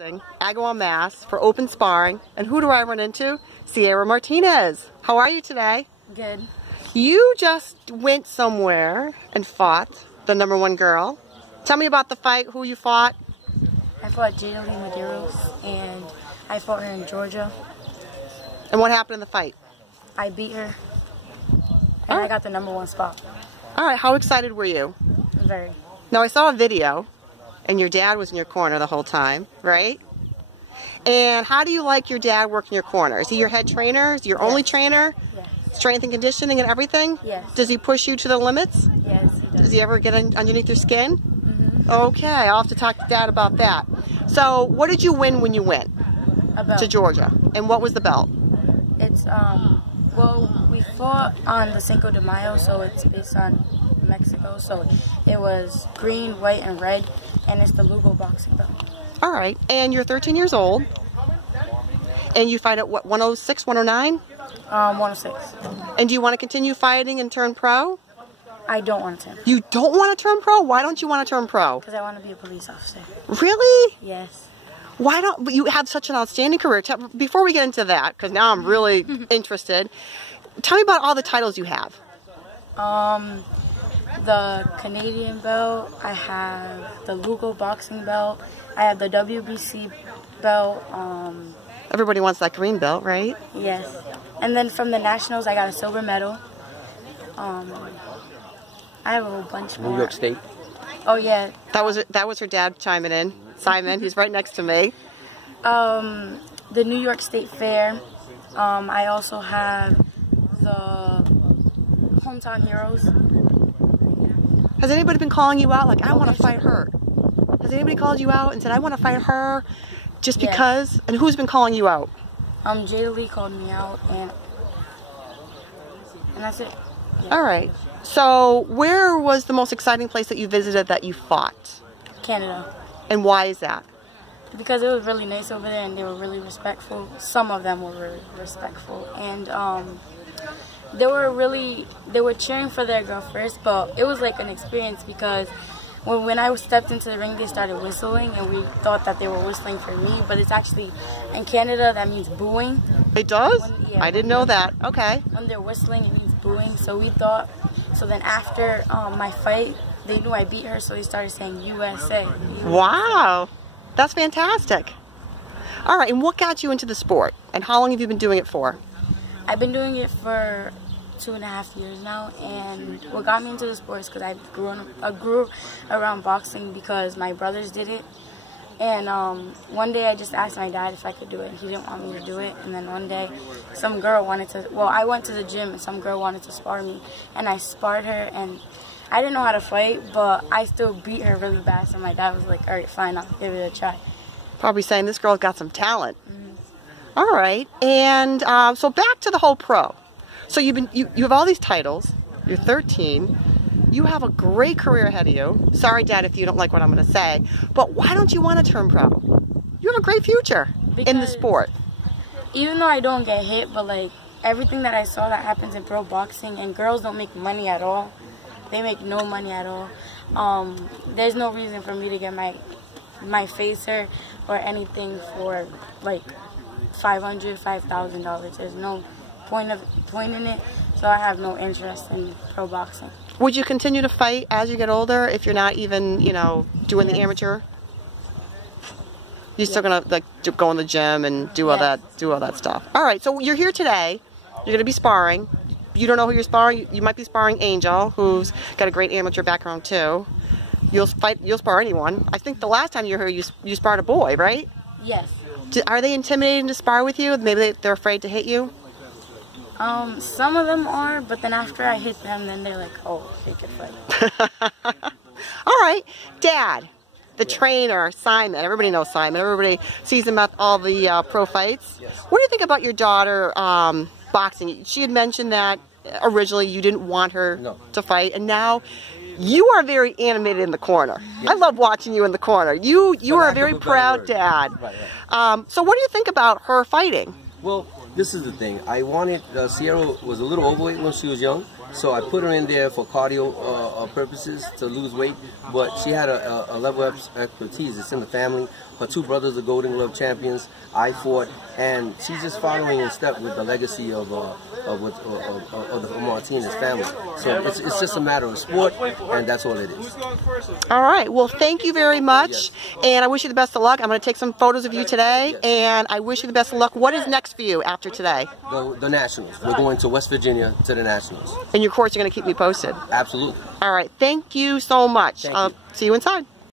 Agawam, Mass. For open sparring. And who do I run into? Sierra Martinez. How are you today? Good. You just went somewhere and fought the #1 girl. Tell me about the fight, who you fought. I fought Jada Lee Medeiros, and I fought her in Georgia. And what happened in the fight? I beat her, and I got the #1 spot. All right, how excited were you? Very. Now, I saw a video, and your dad was in your corner the whole time, right? And how do you like your dad working your corner? Is he your head trainer? Is he your only trainer? Yes. Strength and conditioning and everything? Yes. Does he push you to the limits? Yes, he does. Does he ever get underneath your skin? Mm-hmm. Okay, I'll have to talk to Dad about that. So, what did you win when you went to Georgia? And what was the belt? It's, well, we fought on the Cinco de Mayo, so it's based on Mexico. So it was green, white, and red, and it's the Lugo boxing belt. All right, and you're 13 years old, and you fight at what, 106, 109? 106. And do you want to continue fighting and turn pro? I don't want to. You don't want to turn pro? Why don't you want to turn pro? Because I want to be a police officer. Really? Yes. Why don't you have such an outstanding career? Before we get into that, because now I'm really interested, tell me about all the titles you have. The Canadian belt, I have the Lugo boxing belt, I have the WBC belt. Everybody wants that green belt, right? Yes. And then from the Nationals, I got a silver medal. I have a whole bunch more. New York State. Oh yeah. That was her dad chiming in. Simon, he's right next to me. The New York State Fair. I also have the Hometown Heroes. Has anybody been calling you out like, I want to fight her? Has anybody called you out and said, I want to fight her just because? And who's been calling you out? Jada Lee called me out, and that's it. Yeah. All right. So where was the most exciting place that you visited that you fought? Canada. And why is that? Because it was really nice over there, and they were really respectful. Some of them were really respectful, and they were cheering for their girl first, but it was like an experience because when I stepped into the ring, they started whistling, and we thought that they were whistling for me, but it's actually, in Canada, that means booing. It does? I didn't know that. Okay. When they're whistling, it means booing, so we thought, so then after my fight, they knew I beat her, so they started saying USA. Wow. That's fantastic. All right, and what got you into the sport, and how long have you been doing it for? I've been doing it for 2.5 years now, and what got me into the sport is because I grew around boxing because my brothers did it, and one day I just asked my dad if I could do it, and he didn't want me to do it, and then one day some girl wanted to, well, I went to the gym and some girl wanted to spar me, and I sparred her, and I didn't know how to fight, but I still beat her really bad, so my dad was like, all right, fine, I'll give it a try. Probably saying this girl's got some talent. All right, and so back to the whole pro. So you have all these titles. You're 13. You have a great career ahead of you. Sorry, Dad, if you don't like what I'm going to say, but why don't you want to turn pro? You have a great future in the sport. Even though I don't get hit, but like everything that I saw that happens in pro boxing, and girls don't make money at all. They make no money at all. There's no reason for me to get my facer or anything for like $500, $5,000. There's no point in it, so I have no interest in pro boxing. Would you continue to fight as you get older if you're not even, doing the amateur? You're still gonna like go in the gym and do all that stuff. All right, so you're here today. You're gonna be sparring. You don't know who you're sparring. You might be sparring Angel, who's got a great amateur background too. You'll spar anyone. I think the last time you were here, you sparred a boy, right? Yes. Are they intimidating to spar with you? Maybe they're afraid to hit you? Some of them are, but then after I hit them, then they're like, oh, they could fight. All right. Dad, the trainer, Simon. Everybody knows Simon. Everybody sees him at all the pro fights. Yes. What do you think about your daughter boxing? She had mentioned that originally you didn't want her to fight, and now you are very animated in the corner. Yes. I love watching you in the corner. You are a very proud dad. Right. So what do you think about her fighting? Well, this is the thing. I wanted, Sierra was a little overweight when she was young, So I put her in there for cardio purposes to lose weight, but she had a level of expertise. It's in the family. Her two brothers are Golden Glove champions. I fought, and she's just following in step with the legacy of the Martinez family. So it's just a matter of sport, and that's all it is. All right. Well, thank you very much, and I wish you the best of luck. I'm going to take some photos of you today, and I wish you the best of luck. What is next for you after today? The Nationals. We're going to West Virginia to the Nationals. And your course, you're going to keep me posted? Absolutely. All right. Thank you so much. Thank you. See you inside.